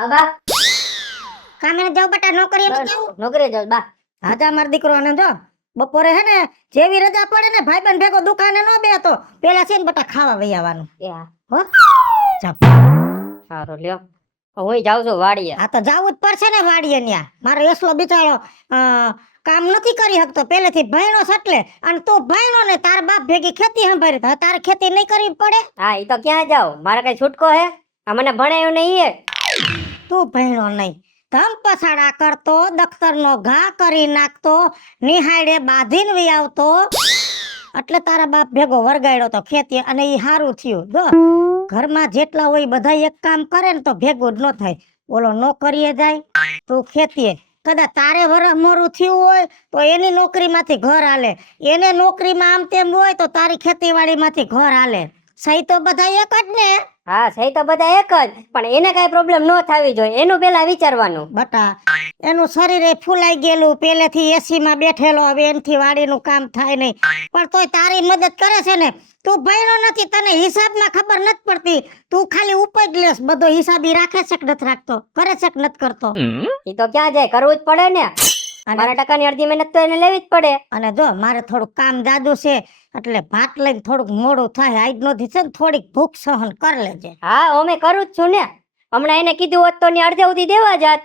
હા બા કામે જાવ બટા નોકરીએ ન જાવ નોકરી જાવ બા. હાજા માર દીકરો આને જો બપોરે હે ને જેવી રજા પડે ને ભાઈબંધ ભેગો દુકાને નો બેતો પેલા છે ને બટા ખાવા વઈ આવવાનું એ હા હો જાવ સારું લ્યો હું જાઉં છું વાડીએ. આ તો જાવું જ પડશે ને વાડીએ ન્યા મારો એસલો બિચારો કામ નથી કરી શકતો પહેલેથી ભણ્યો છે એટલે અને તું ભણ્યો ને તાર બાપ ભેગી ખેતી સંભાળી તો તારે ખેતી નહીં કરવી પડે હા ઈ તો ક્યાં જાવ મારે કઈ છૂટકો હે આ મને ભણાયું નહીં હે. તું ભણ્યો નહીં ધમ પછાડા કરતો દખ્તરનો ઘા કરી નાખતો નિહાળે બાંધીને વી આવતો એટલે તારા બાપ ભેગો વરગાડ્યો તો ખેતી અને ઈ હારું થયું જો ઘરમાં જેટલા હોય બધા એક કામ કરે ને તો ભેગું જ ન થાય ઓલો નોકરીએ જાય તું ખેતીએ કદાચ તારે વરસ મોરું થયું હોય તો એની નોકરીમાંથી ઘર હાલે એને નોકરીમાં આમ તેમ હોય તો તારી ખેતીવાડીમાંથી ઘર હાલે સહી તો બધા એક જ ને હા સહી તો બધા એક જ પણ એને કઈ પ્રોબ્લેમ ન થવી જોઈએ એનું પેલા વિચારવાનું. બટા એનું શરીર એ ફૂલાઈ ગયેલું પહેલેથી એસી માં બેઠેલો હવે એનથી વાડીનું કામ થાય નહીં પણ તોય તારી મદદ કરે છે ને તું ભણ્યો નથી તને હિસાબમાં ખબર નથી પડતી તું ખાલી ઉપજ લેસ બધો હિસાબી રાખે છે કે નથી રાખતો કરે છે કે નથી કરતો ઈ તો ક્યાં જાય કરવું જ પડે ને મારા ટકાની અડધી મહેનત તો એને લેવી જ પડે. અને જો મારે થોડુંક કામ જાદુ છે એટલે ભાત લઈને થોડુંક મોડું થાય આજ નો દિવસે ને થોડીક ભૂખ સહન કરી લેજે. હા અમે કરું જ છું ને હમણાં એને કીધું હોત તો ને અડધે સુધી દેવા જાત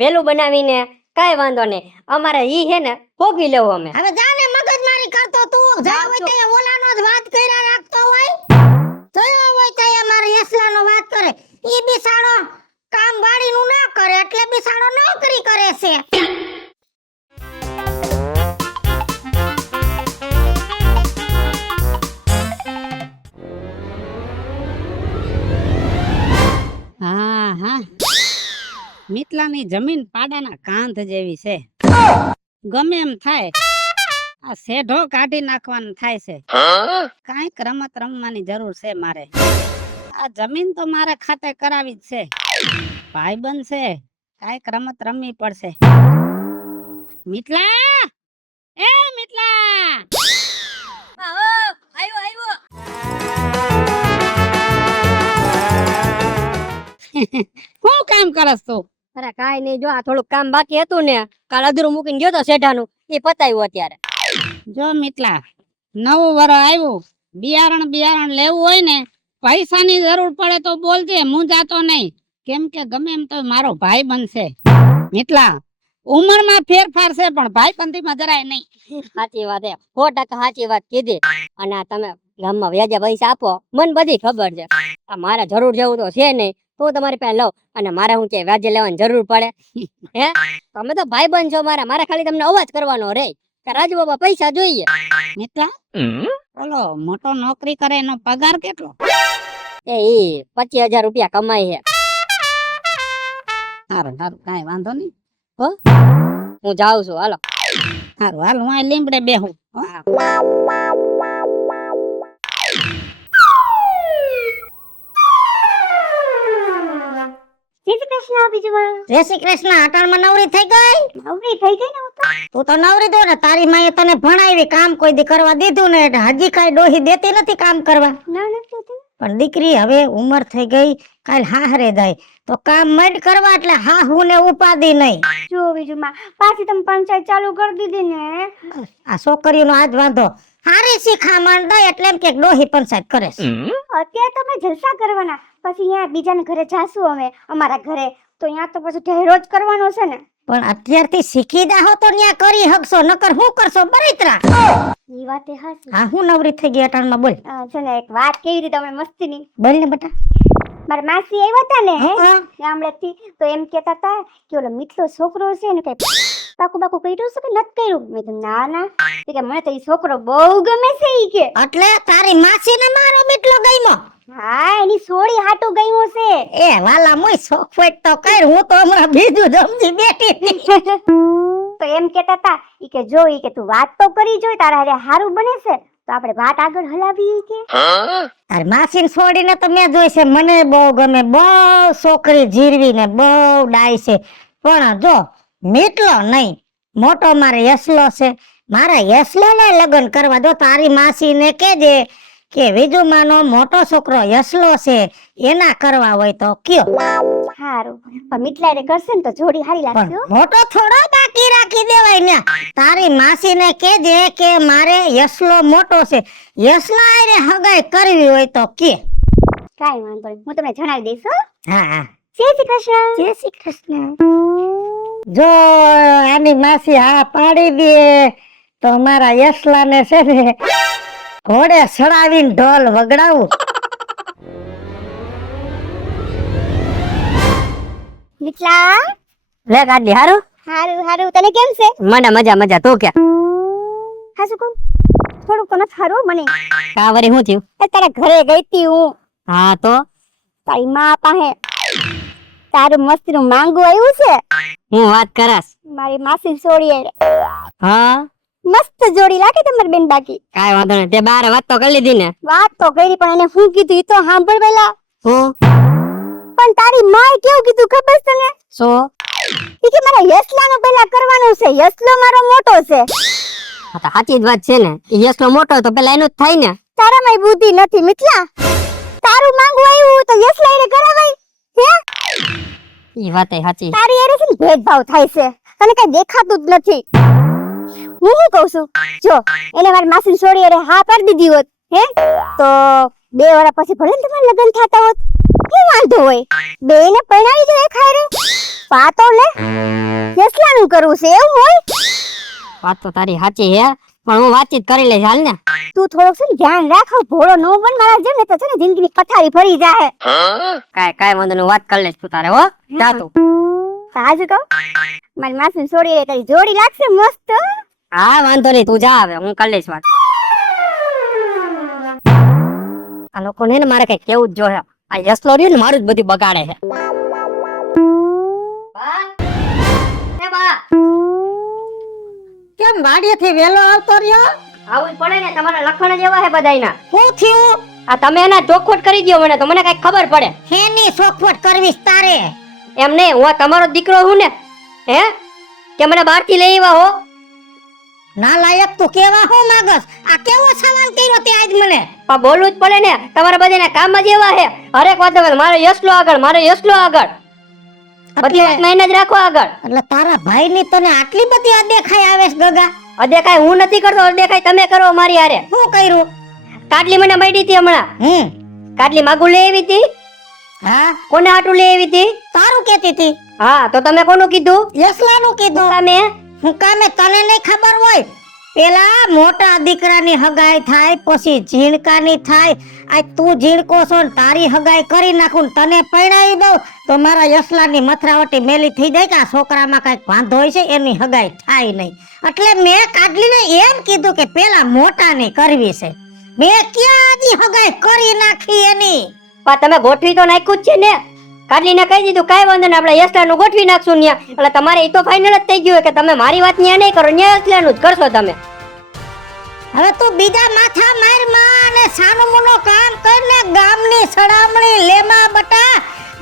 વેલું બનાવીને કાઈ વાંધો નહીં અમારે ઈ હે ને ભોગી લેવું અમે. હવે જાને મગજમારી કરતો તું જા હોય તે ઓલાનો જ વાત કર્યા રાખતો હોય જોયો હોય તે મારા યસલાનો વાત કરે ઈ બિસાડો કામ વાડીનું ના કરે એટલે બિસાડો નોકરી કરે છે. હા હા મિતલાની જમીન પાડાના કાંધ જેવી છે ગમે એમ થાય આ શેઢો કાઢી નાખવાનું થાય છે કાંઈક રમત રમવાની જરૂર છે મારે આ જમીન તો મારે ખાતે કરાવી જ છે ભાઈબંધ છે કાંઈક રમત રમવી પડશે. મિતલા એ મિતલા શું કામ કરસ તું? અરે કાઈ નહીં જો આ થોડુંક કામ બાકી હતું ને કાલ અધૂરું મૂકીને ગયો તો શેઢાનું એ પતાવ્યું અત્યારે. જો મિતલા નવું વર આવ્યું બિયારણ લેવું હોય ને પૈસાની જરૂર પડે તો બોલજે હું જાતો નહીં કેમ કે ગમે એમ તો મારો ભાઈ બનશે. મિતલા ઉંમરમાં ફેરફાર છે પણ ભાઈબંધીમાં જરાય નહીં. સાચી વાત હે 100% સાચી વાત કીધી. અને આ તમે ગામમાં વ્યાજે પૈસા આપો મને બધી ખબર છે આ મારે જરૂર જેવું તો છે નહીં તો તમારી પાસે લઉં અને મારે હું કે વ્યાજે લેવાની જરૂર પડે હે તમે તો ભાઈબંધ છો મારે ખાલી તમને અવાજ કરવાનો રે કે રાજુ બાબા પૈસા જોઈએ. મિતલા બોલો મોટો નોકરી કરે એનો પગાર કેટલો? એ 25,000 રૂપિયા કમાય છે. સારું સારું કાંઈ વાંધો નહીં હું જાઉં છું હાલો. સારું હાલ હું આ લીમડે બેહું. જય શ્રી કૃષ્ણ અટાણમાં નવરી થઈ ગઈ ને તું તો નવરી દો ને તારી માએ તને ભણાવી કામ કોઈ દી કરવા દીધું ને એટલે હજી કાઈ ડોહી દેતી નથી કામ કરવા પણ દીકરી હવે ઉંમર થઈ ગઈ કાલ હાહરે જાય તો કામ મડ કરવા એટલે હા હું ને ઉપાદી નહીં. જો બીજું માં પાછી તમે પંચાયત ચાલુ કરી દીધી ને આ છોકરીઓનો આજ વાંધો હારી શીખામણ દે એટલે એમ કે ડોહી પંચાયત કરે છે. અત્યારે તમે જલસા કરવાના પછી અહીંયા બીજાના ઘરે જાશું અમે અમારા ઘરે તો અહીંયા તો પછી ઢેરો જ કરવાનો છે ને. પણ અત્યારથી શીખી જાહો તો ન્યા કરી હકશો નકર હું કરશો બરીતરા. ઈ વાતે હાસી. હા હું નવરી થઈ ગઈ અટાણમાં બોલ. છે ને એક વાત કેવી હતી તમે મસ્તીની બોલ ને બેટા. મારા માસી આવ્યા હતા ને હા. ગામડેથી તો એમ કહેતા હતા કે ઓલો મિતલો છોકરો છે ને કઈ પાકું કર્યું છે કે નથી કર્યું? મેં તો ના ના કે મને તો ઈ છોકરો બહુ ગમે છે ઈ કે. એટલે તારી માસીને મારો મીઠલો ગઈમો? હા એની સોળી હાટું ગયું છે. એ વાલા મોય સોફેટ તો કર હું તો હમણાં બીજું સમજી બેઠી. તો એમ કહેતા હતા ઈ કે જો ઈ કે તું વાત તો કરી જોઈ તારા હારે હારું બને છે તો આપણે વાત આગળ હલાવી કે. તારી માસીને છોડીને તો મેં જોઈ છે મને બહુ ગમે બહુ છોકરી જીરવી ને બહુ ડાય છે પણ જો મીઠલો નહીં મોટો મારે યસલો છે મારા યસલાને લગ્ન કરવા દો. તારી માસીને કહેજે કે વિજુમાનો મોટો છોકરો યસલો છે એના કરવા હોય તો કયો. હારું પણ મિથલા રે કરશે ને તો જોડી હારી લાગશે પણ હો. મોટો થોડો બાકી રાખી દેવાય ને. તારી માસીને કહેજે કે મારે યસલો મોટો છે, યસલા હારે હગાઈ કરવી હોય તો કે. કાંઈ વાંધો નહીં, હું તમને જણાવી દઈશ હો. હા હા. જય શ્રી કૃષ્ણ. જય શ્રી કૃષ્ણ. જો આની માસી હા પાડી દે તો મારા યસલાને છે ને ઘોડે સડાવીને ઢોલ વગડાવું. મિથલા લે કાઢલી હારું હારું હારું, તને કેમ છે? મને મજા મજા તું કે હાસુ કહું થોડુંક તો નથી હારું મને. કા વરી શું થયું? એ તારા ઘરે ગઈ તી હું, હા તો તારી માં પાસે તારું મસ્તીનું માંગુ આવ્યું છે. હું વાત કરાસ. મારી માસી છોડી હા મસ્ત જોડી લાગે તમારી બેન. બાકી કાઈ વાંધો નહીં, તે બાર વાત તો કરી લીધી ને. વાત તો કરી પણ એને શું કીધું ઈ તો સાંભળ પેલા. હું પણ તારી માએ કેવું કીધું ખબર છે તને? શું? ઈ કે મારા યસલાનું પેલા કરવાનું છે, યસલો મારો મોટો છે. હા તો સાચી જ વાત છે ને, ઈ યસલો મોટો તો પેલા એનું જ થાય ને. તારામાં બુદ્ધિ નથી મિથલા. તારું માંગવું આવ્યું તો યસલા એને કરાવાય હે? ઈ વાત સાચી. તારી એરે છે ને ભેદભાવ થાય છે, તને કઈ દેખાતું જ નથી. હું શું કહું છું, જો એને મારી માસી છોડી અરે હા કરી દીધી હોત હે તો 2 વર્ષ પછી ભલે ને તમારા લગ્ન થતા હોત, શું વાંધો હોય? બેને પરણાવી દો એક હારે. પાતો લે યસલાનું કરવું છે એવું હોય? વાત તો તારી સાચી હે, પણ હું વાતચીત કરી લઈશ હાલ ને. તું થોડોક છે ને ધ્યાન રાખ, ભોળો નો બન મારા જેમ ને તો છે ને જિંદગીની પથારી ફરી જાય. કાઈ વાંધો નહીં, વાત કરી લઈશ તું તારે હો. જા તું. સાજુ કહું મારી માસી છોડી રે તારી જોડી લાગશે મસ્ત. હા વાંધો નહીં, તું જા હવે, હું કરી લઈશ વાત. આ લોકોને ને મારે કઈ કેવું જ જોઈએ. આ યસલો રહ્યું ને મારું જ બધું બગાડે છે. કેમ વાડીએથી વેલો આવતો રહ્યો? આવું જ પડે ને, તમારા લખણ જ એવા છે બધાયના. શું થયું? આ તમે એના ચોખવટ કરી દો મને, તો મને કઈ ખબર પડે. હેની સોખવટ કરવીશ તારે? એમ નહીં, હું આ તમારો દીકરો હું ને, હે કે મને બહારથી લઈ આવ્યા હો? ના લાયક તું કેવા હું માંગસ? આ કેવો સવાલ કર્યો તે આજ મને? પણ બોલવું જ પડે ને, તમારા બધાના કામ જ એવા છે. હરેક વાત મારે યસલો આગળ, મારે યસલો આગળ, બધી વાતમાં એને જ રાખો આગળ. એટલે તારા ભાઈની તને આટલી બધી અદેખાઈ આવે છે ગગા? અદેખાઈ હું નથી કરતો, અદેખાઈ તમે કરો મારી હારે. શું કર્યું? કાટલી મને મળી હતી હમણાં. કાટલી માગું લઈ આવી હતી. હા કોને આટું લઈ આવી હતી? તારું કેતી હતી. હા તો તમે કોનું કીધું? યસલાનું કીધું. તમે હું કામે તને નહીં ખબર હોય? પેલા મોટા દીકરાની હગાઈ થાય, પછી ઝીણકાની થાય. આજ તું ઝીણકો છો ને તારી હગાઈ કરી નાખું ને તને પરણાવી દઉં તો મારા યસલાની મથરાવટી મેલી થઈ જાય કે આ છોકરામાં કઈક વાંધો હોય છે, એની હગાઈ થાય નહીં. એટલે મેં કાઢલીને એમ કીધું કે પેલા મોટાની કરવી છે. મેં ક્યાં હજી હગાઈ કરી નાખી એની? પણ તમે ગોઠવી તો નાખ્યું જ છે ને. કાટલીને કહી દીધું કાઈ વાંધો નહીં, આપણે યસલાનું ગોઠવી નાખશું ન્યા. એટલે તમારે એ તો ફાઇનલ જ થઈ ગયું કે તમે મારી વાત ન્યા નહીં કરો, ન્યા યસલાનું જ કરશો તમે. હવે તું બીજા માથા માર માં અને સાનું મુનો કામ કરને. ગામની સડામણી લેમાં બટા,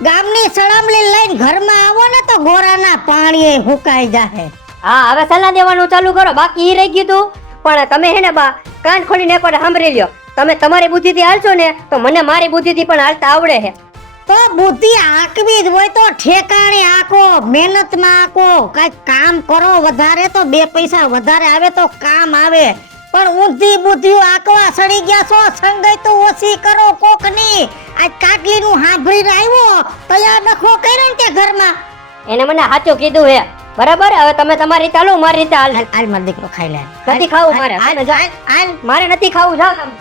ગામની સડામણી લઈને ઘરમાં આવો ને તો ગોરાના પાણીએ હુકાઈ જાહે. હા હવે સલાહ દેવાનું ચાલુ કરો, બાકી ઈ રહી ગયું તું. પણ તમે હે ને બા કાન ખોલીને એકવાર સાંભળી લ્યો. તમે તમારી બુદ્ધિથી હાલશો ને તો મને મારી બુદ્ધિથી પણ હાલતા આવડે છે. તો બુદ્ધિ આંકવી જ હોય તો ઠેકાણે આંકો, મહેનતમાં આંકો. કઈક કામ કરો વધારે તો 2 પૈસા વધારે આવે તો કામ આવે. પણ ઊંધી બુદ્ધિઓ આંકવા સડી ગયા છો. સંગઈ તો ઓછી કરો કોકની. આજ કાટલીનું હાંભળીને આવ્યો તૈયાર નખો કર્યો ને તે ઘરમાં. એને મને સાચું કીધું હે, બરાબર. હવે તમે તમારી રીતે હાલો, મારી રીતે હાલ. હાલ મારો દીકરો ખાઈ લે. નથી ખાવું મારે, હાલ હાલ હાલ. મારે નથી ખાવું, જાઓ તમે.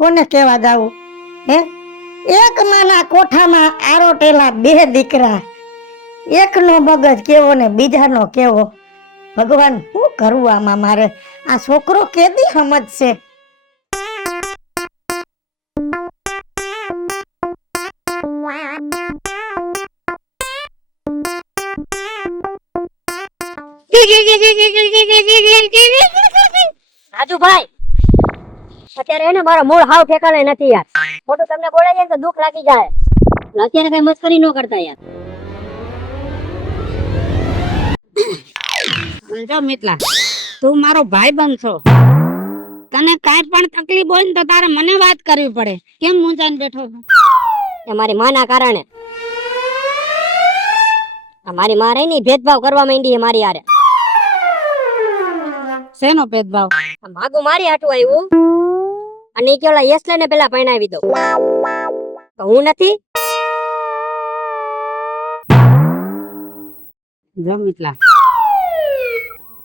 કોને કેવા જાવું હે? એક માના કોઠામાં આરોટેલા 2 દીકરા, એકનો મગજ કેવો ને બીજાનો કેવો. ભગવાન શું કરવું આમાં મારે? આ છોકરો કેદી સમજશે? રાજુભાઈ, અત્યારે એને મારો મૂળ હાવ ઠેકાણે નથી યાર. ખોટું તમને બોલે છે ને તો દુઃખ લાગી જાય. અત્યારે કઈ મસ્કરી ન કરતા યાર. જો મિતલા, તું મારો ભાઈ બન છો, તને કાંઈ પણ તકલીફ હોય ને તો તારે મને વાત કરવી પડે. કેમ મૂંઝાઈને બેઠો છો? એ મારી માના કારણે આ મારી માં રહી ને ભેદભાવ કરવા માંડી છે મારી હારે. શેનો ભેદભાવ? આ માગું મારી હાટું આવ્યું અને ઈ કે ઓલા યશલાને પેલા પરણાવી દો. તો હું નથી. જો મિતલા,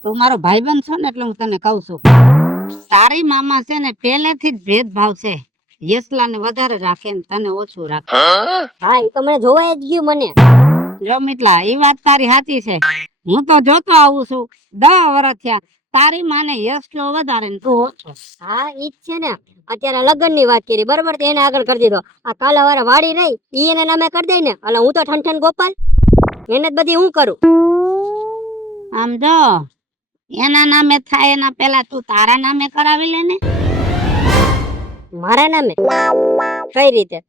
તું મારો ભાઈબંધ છો ને એટલે હું તને કહું છું, તારી મામા છે ને પહેલેથી જ ભેદભાવ છે. યશલાને વધારે રાખે ને તને ઓછું રાખે. હા એ તો મને જોવાય જ ગયું મને. જો મિતલા, એ વાત તારી સાચી છે. હું તો જોતો આવું છું 10 વર્ષ થયા. તારી માને યશલો વધારે ને તું ઓછો. હા ઈ જ છે ને. અત્યારે લગ્ન ની વાત કરી બરોબર, તો એને આગળ કરી દીધો. આ કાલાવાળા વાડી નહીં ઈ એને નામે કરી દઈ ને, એટલે હું તો ઠનઠન ગોપાલ એને જ બધી હું કરું. આમ જો એના નામે થાય એના પેલા તું તારા નામે કરાવી લે ને. મારા નામે કઈ રીતે?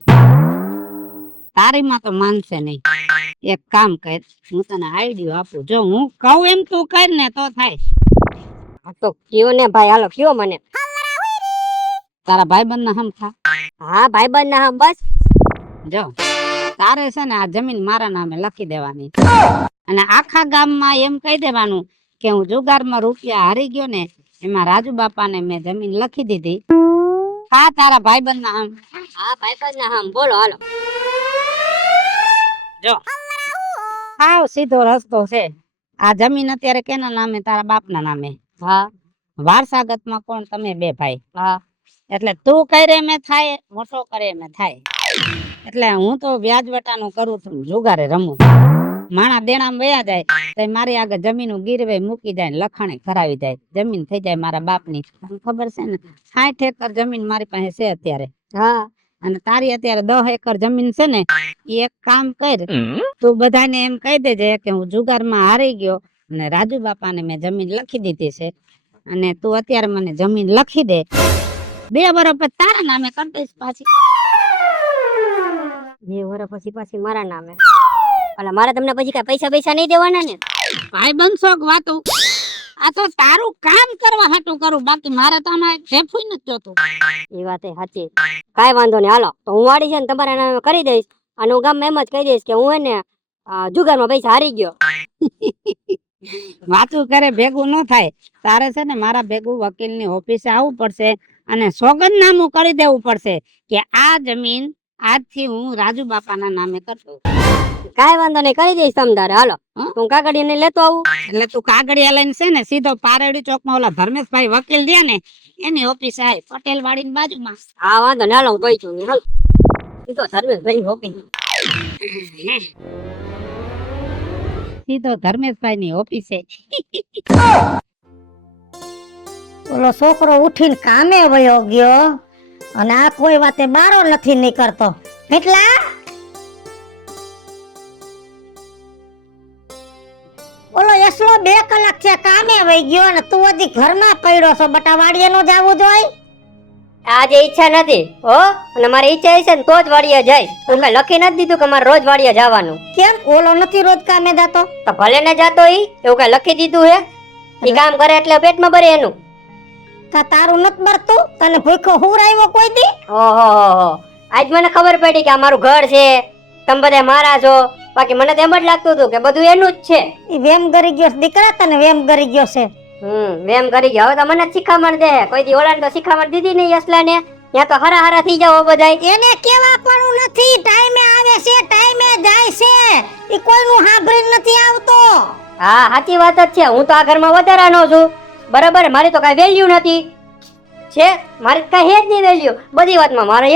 તારી માં તો માનશે નહીં. એક કામ કર, હું તને આઈડિયો આપું. જો હું કહું એમ તું કર ને તો થાય. હા તો કયો ને ભાઈ, હાલો કયો મને. તારા ભાઈબંધ ના હમ થા. હા ભાઈબંધ ના હમ બસ. જો તારે છે ને આ જમીન મારા નામે લખી દેવાની અને આખા ગામમાં એમ કહી દેવાનું કે હું જુગારમાં રૂપિયા હારી ગયો ને એમાં રાજુ બાપાને મેં જમીન લખી દીધી. હા તારા ભાઈબંધ ના હમ. હા ભાઈબંધ ના હમ બોલો હાલો. જો હાવ સીધો રસ્તો છે. આ જમીન અત્યારે કેના નામે? તારા બાપના નામે. હા વારસાગતમાં કોણ? તમે બે ભાઈ. હા એટલે તું કરે મેં થાય, મોટો કરે મેં થાય. એટલે હું તો વ્યાજ વટાનું કરું છું, જુગારે રમું. માણા દેણામાં વયા જાય તો મારી આગળ જમીન ગીરવે મૂકી જાય, લખાણે કરાવી જાય, જમીન થઈ જાય મારા બાપની. તને ખબર છે ને 60 એકર જમીન મારી પાસે છે અત્યારે. હા અને તારી અત્યારે 10 એકર જમીન છે ને. એ એક કામ કર, તું બધાને એમ કહી દેજે કે હું જુગારમાં હારી ગયો અને રાજુ બાપાને મેં જમીન લખી દીધી છે અને તું અત્યારે મને જમીન લખી દે. 2 વર્ષ પછી તારા નામે કરી દઈશ પાછી. 2 વર્ષ પછી પાછી મારા નામે? એટલે મારે તમને પછી કઈ પૈસા પૈસા નહીં દેવાના ને? ભાઈ બનશો વાતું. આ તો તારું કામ કરવા હાટું કરું, બાકી મારે તો આમાં ફેફું નથી જોતું. એ વાત સાચી. કાંઈ વાંધો નહીં હાલો, તો હું વાડી છે ને તમારા નામે કરી દઈશ અને હું ગામમાં એમ જ કહી દઈશ કે હું એને જુગારમાં પૈસા હારી ગયો. વાતું કરે ભેગું ન થાય. તારે છે ને મારા ભેગું વકીલની ઓફિસે આવવું પડશે અને સોગંદનામું કરી દેવું પડશે કે આ જમીન આજથી હું રાજુ બાપાના નામે કરતો. કાંઈ વાંધો નહીં કરી દઈશ તમ તારે હાલો. હું કાગળિયાને લેતો આવું. એટલે તું કાગળિયા લઈને છે ને સીધો પારેડી ચોકમાં ઓલા ધર્મેશભાઈ વકીલ દે ને એની ઓફિસે આય, પટેલ વાડીની બાજુમાં. હા વાંધો નહીં હાલો, હું કહી છું હાલ. ઈ તો ધર્મેશભાઈ ઓફિસ. સીધો ધર્મેશભાઈ ની ઓફિસે. ઓલો છોકરો ઉઠીને કામે વયો ગયો અને આ કોઈ વાતે બારો નથી નીકળતો. એટલા ઓલો યશલો 2 કલાક છે કામે વઈ ગયો અને તું હજી ઘરમાં પડ્યો છો. બટા વાડીએ નો જાવું જોઈ? આજે ઈચ્છા નથી હો, અને મારી ઈચ્છા હશે ને તો જ વાડીએ જાય. હું કઈ લખી નથી દીધું કે મારે રોજ વાડીએ જવાનું. કેમ ઓલો નથી રોજ કામે જાતો? તો ભલે ને જાતો ઈ, એવું કઈ લખી દીધું હે? ઈ કામ કરે એટલે પેટમાં ભરે એનું. કા તારું નત મરતું? તને ભૂખો હુરાવ્યો કોઈ દી? ઓહો આજ મને ખબર પડી કે આ મારું ઘર છે, તમે બધા મારા છો. બાકી મને તો એમ જ લાગતું હતું કે બધું એનું જ છે. ઈ વેમ કરી ગયો છે દીકરા, તને વેમ કરી ગયો છે. વેમ કરી ગયો. હવે તો મને જ શિખામણ દે. કોઈ દી ઓલાને તો શિખામણ દીધી નહીં યશલાને. ત્યાં તો હરા હરા થઈ જાવ બધાય. એને કેવા પણ નથી, ટાઈમે આવે છે ટાઈમે જાય છે, ઈ કોઈનું સાંભળી નથી આવતો. હા સાચી વાત જ છે. હું તો આ ઘરમાં વધારાનો છું બરાબર. મારી તો કઈ વેલ્યુ નથી છે, મારી કઈ હે જ નહીં વેલ્યુ. બધી વાતમાં મારો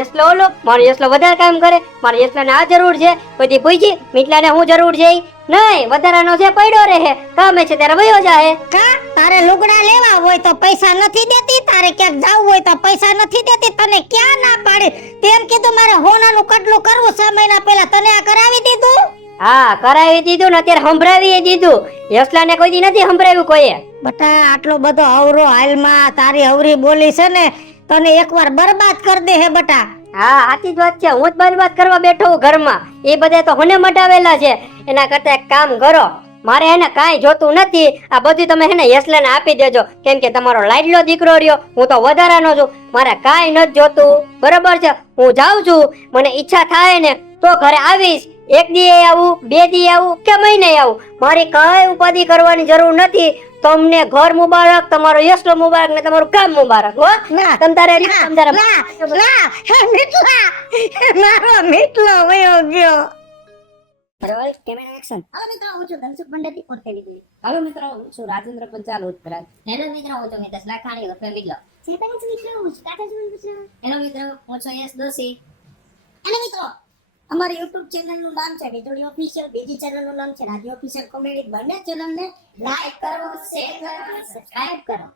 યશલો ઓલો, મારો યશલો વધારે કામ કરે, મારા યશલાને આ જરૂર છે. બધી પૂછી મીટલાને હું જરૂર છે નહીં, વધારાનો છે પડ્યો રહે, કામે છે ત્યારે વયો જાય. કા તારે લુગડા લેવા હોય તો પૈસા નથી દેતી, તારે ક્યાંક જવું હોય તો પૈસા નથી દેતી, તને ક્યાં ના પાડી? તેમ કીધું મારે હોનાનું કટલું કરવું 6 મહિના પહેલા, તને આ કરાવી દીધું? હા કરાવી દીધું ને અત્યારે સંભળાવી દીધું. યશલાને કોઈ દી નથી સંભળાવ્યું કોઈએ. બટા આટલો બધો અવરો હાલમાં તારી અવરી બોલી છે ને તને એકવાર બરબાદ કરી દે હે બટા. હા સાચી જ વાત છે. હું જ બરબાદ કરવા બેઠો હું ઘરમાં. એ બધા તો મને મટાવેલા છે. એના કરતા એક કામ કરો, મારે એને કાંઈ જોતું નથી. આ બધું તમે હેને યશલાને આપી દેજો, કેમ કે તમારો લાડલો દીકરો રહ્યો, હું તો વધારાનો છું. મારે કાંઈ નથી જોતું, બરોબર છે? હું જાઉં છું. મને ઈચ્છા થાય ને તો ઘરે આવીશ. એક દી આવું, 2 દી આવું કે મહિને આવું, મારી કાંઈ ઉપાધિ કરવાની જરૂર નથી. તમને ઘર મુબારક, તમારો યશલો મુબારક ને તમારું કામ મુબારક. હો ના, તમ તારે હે મિતલા, મારો મિતલો વયો ગયો. Roll camera action. હાલો મિત્રો, હું છું ધનસુખ પંડ્યાથી ઓળખેલી ગઈ. હાલો મિત્રો, હું છું રાજેન્દ્ર પંચાલ ઉત્તરાજ. હેલો મિત્રો, હું છું મિતેશ લાખાણી ઉર્ફે મિગલો. હેલો મિત્રો, હું છું યશ દોશી. હેલો મિત્રો, અમારી YouTube ચેનલ નું નામ છે વિજોડી ઓફિશિયલ, બીજી ચેનલ નું નામ છે રાજી ઓફિશિયલ કોમેડી. બંને ચેનલ ને લાઈક કરો, શેર કરો, સબસ્ક્રાઇબ કરો.